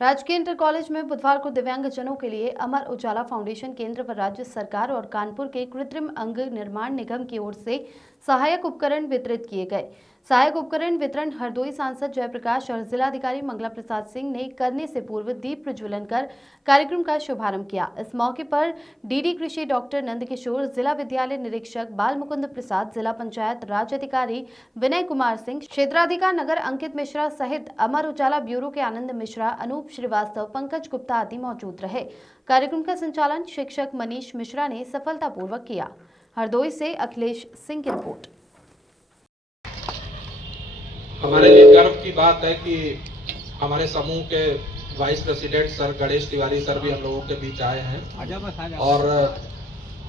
राजकीय inter college में बुधवार को दिव्यांगजनों के लिए अमर उजाला फाउंडेशन केंद्र व राज्य सरकार और कानपुर के कृत्रिम अंग निर्माण निगम की ओर से सहायक उपकरण वितरित किए गए। सहायक उपकरण वितरण हरदोई सांसद जयप्रकाश और जिलाधिकारी मंगला प्रसाद सिंह ने करने से पूर्व दीप प्रज्वलन कर कार्यक्रम का शुभारंभ किया। इस मौके पर डीडी कृषि डॉक्टर नंदकिशोर, जिला विद्यालय निरीक्षक बाल मुकुंद प्रसाद, जिला पंचायत राज अधिकारी विनय कुमार सिंह, क्षेत्राधिकार नगर अंकित मिश्रा सहित अमर उजाला ब्यूरो के आनंद मिश्रा, अनूप श्रीवास्तव, पंकज गुप्ता आदि मौजूद रहे। कार्यक्रम का संचालन शिक्षक मनीष मिश्रा ने सफलतापूर्वक किया। हरदोई से अखिलेश सिंह की रिपोर्ट। हमारे लिए गर्व की बात है कि हमारे समूह के vice president sir Ganesh Tiwari sir भी हम लोगों के बीच आए हैं और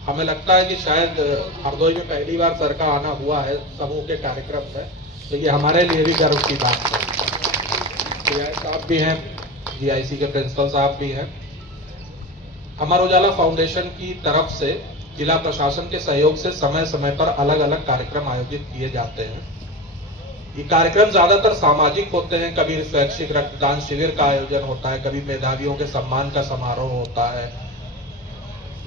हमें लगता है कि शायद हरदोई में पहली बार सर का आना हुआ है समूह के कार्यक्रम में, तो ये हमारे लिए भी गर्व की बात है। पीआई साहब भी हैं, जीआईसी के प्रिंसिपल साहब भी हैं। अमर उजाला फाउंडेशन की तरफ से जिला प्रशासन के सहयोग से समय समय पर अलग अलग कार्यक्रम आयोजित किए जाते हैं। ये कार्यक्रम ज्यादातर सामाजिक होते हैं, कभी स्वैच्छिक रक्तदान शिविर का आयोजन होता है, कभी मेधावियों के सम्मान का समारोह होता है,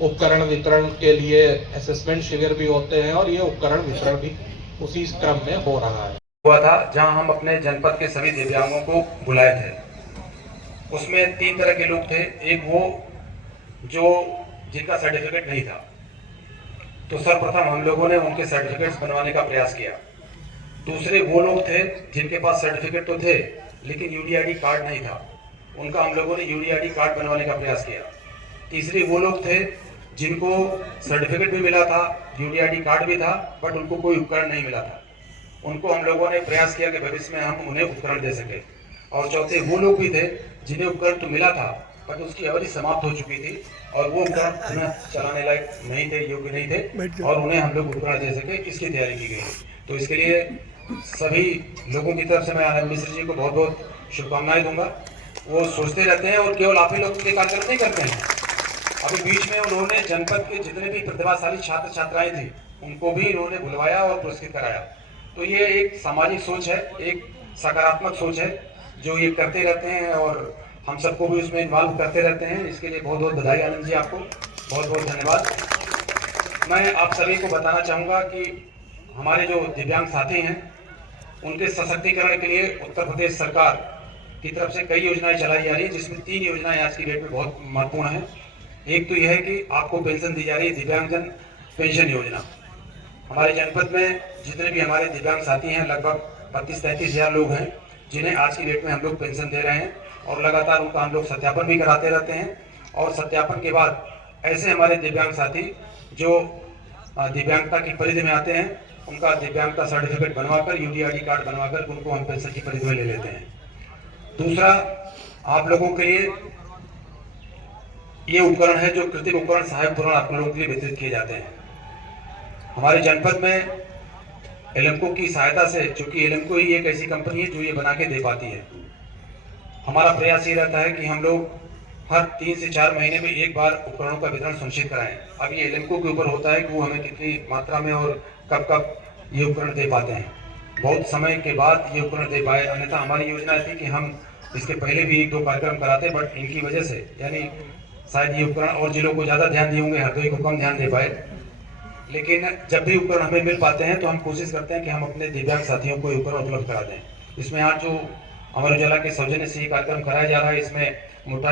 उपकरण वितरण के लिए असेसमेंट शिविर भी होते हैं और ये उपकरण वितरण भी उसी क्रम में हो रहा है। हुआ था जहां हम अपने जनपद के सभी दिव्यांगों को बुलाए थे। उसमें 3 तरह के लोग थे। एक वो जो जिनका सर्टिफिकेट नहीं था, तो सर्वप्रथम हम लोगों ने उनके सर्टिफिकेट्स बनवाने का प्रयास किया। दूसरे वो लोग थे जिनके पास सर्टिफिकेट तो थे लेकिन यूडीआईडी कार्ड नहीं था, उनका हम लोगों ने यूडीआईडी कार्ड बनवाने का प्रयास किया। तीसरे वो लोग थे जिनको सर्टिफिकेट भी मिला था, यूडीआईडी कार्ड भी था, बट उनको कोई उपकरण नहीं मिला था। उनको हम लोगों ने प्रयास किया कि भविष्य में हम उन्हें उपकरण दे सके। और चौथे वो लोग भी थे जिन्हें उपकरण तो मिला था बट उसकी अवधि समाप्त हो चुकी थी और वो उपकरण पुनः चलाने लायक नहीं थे, योग्य नहीं थे, और उन्हें हम लोग उपकरण दे सके, इसकी तैयारी की गई। तो इसके लिए सभी लोगों की तरफ से मैं आनंद मिश्र जी को बहुत बहुत शुभकामनाएं दूंगा। वो सोचते रहते हैं और केवल आप ही लोग के कार्यक्रम नहीं करते हैं। अभी बीच में उन्होंने जनपद के जितने भी प्रतिभाशाली छात्र छात्राएं थी उनको भी उन्होंने बुलवाया और पुरस्कृत कराया। तो ये एक सामाजिक सोच है, एक सकारात्मक सोच है जो ये करते रहते हैं और हम सबको भी उसमें इन्वॉल्व करते रहते हैं। इसके लिए बहुत बहुत बधाई आनंद जी, आपको बहुत बहुत धन्यवाद। मैं आप सभी को बताना चाहूँगा कि हमारे जो दिव्यांग साथी हैं उनके सशक्तिकरण के लिए उत्तर प्रदेश सरकार की तरफ से कई योजनाएं चलाई जा रही है, जिसमें 3 योजनाएं आज की डेट में बहुत महत्वपूर्ण है। एक तो यह है कि आपको पेंशन दी जा रही है, दिव्यांगजन पेंशन योजना। हमारे जनपद में जितने भी हमारे दिव्यांग साथी हैं लगभग 32-33 हज़ार लोग हैं जिन्हें आज की डेट में हम लोग पेंशन दे रहे हैं और लगातार उनका हम लोग सत्यापन भी कराते रहते हैं। और सत्यापन के बाद ऐसे हमारे दिव्यांग साथी जो दिव्यांगता की परिधि में आते हैं उनका दिव्यांगता सर्टिफिकेट बनवाकर, यूडीआईडी कार्ड बनवाकर उनको हम पेंशन की परिधि में ले लेते हैं। दूसरा, आप लोगों के लिए ये उपकरण है जो कृत्रिम उपकरण सहायक उपकरण आप लोगों के लिए वितरित किए जाते हैं। हमारे जनपद में एलएमको की सहायता से, चूंकि एलएमको ही एक ऐसी कंपनी है जो ये बना के दे पाती है, हमारा प्रयास ये रहता है कि हम लोग हर 3 से 4 महीने में एक बार उपकरणों का वितरण सुनिश्चित कराएं। अब ये एलएमको के ऊपर होता है कि वो हमें कितनी मात्रा में और कब कब ये उपकरण दे पाते हैं। बहुत समय के बाद ये उपकरण दे पाए, अन्यथा हमारी योजना थी कि हम इसके पहले भी 1-2 कार्यक्रम कराते, बट इनकी वजह से यानी शायद ये उपकरण और जिलों को ज़्यादा ध्यान दिए होंगे, हरदोई को कम ध्यान दे पाए। लेकिन जब भी उपकरण हमें मिल पाते हैं तो हम कोशिश करते हैं कि हम अपने दिव्यांग साथियों को उपकरण उपलब्ध करा दें। इसमें आज जो अमर उजाला के सौजन्य से ये कार्यक्रम कराया जा रहा है, इसमें मोटाई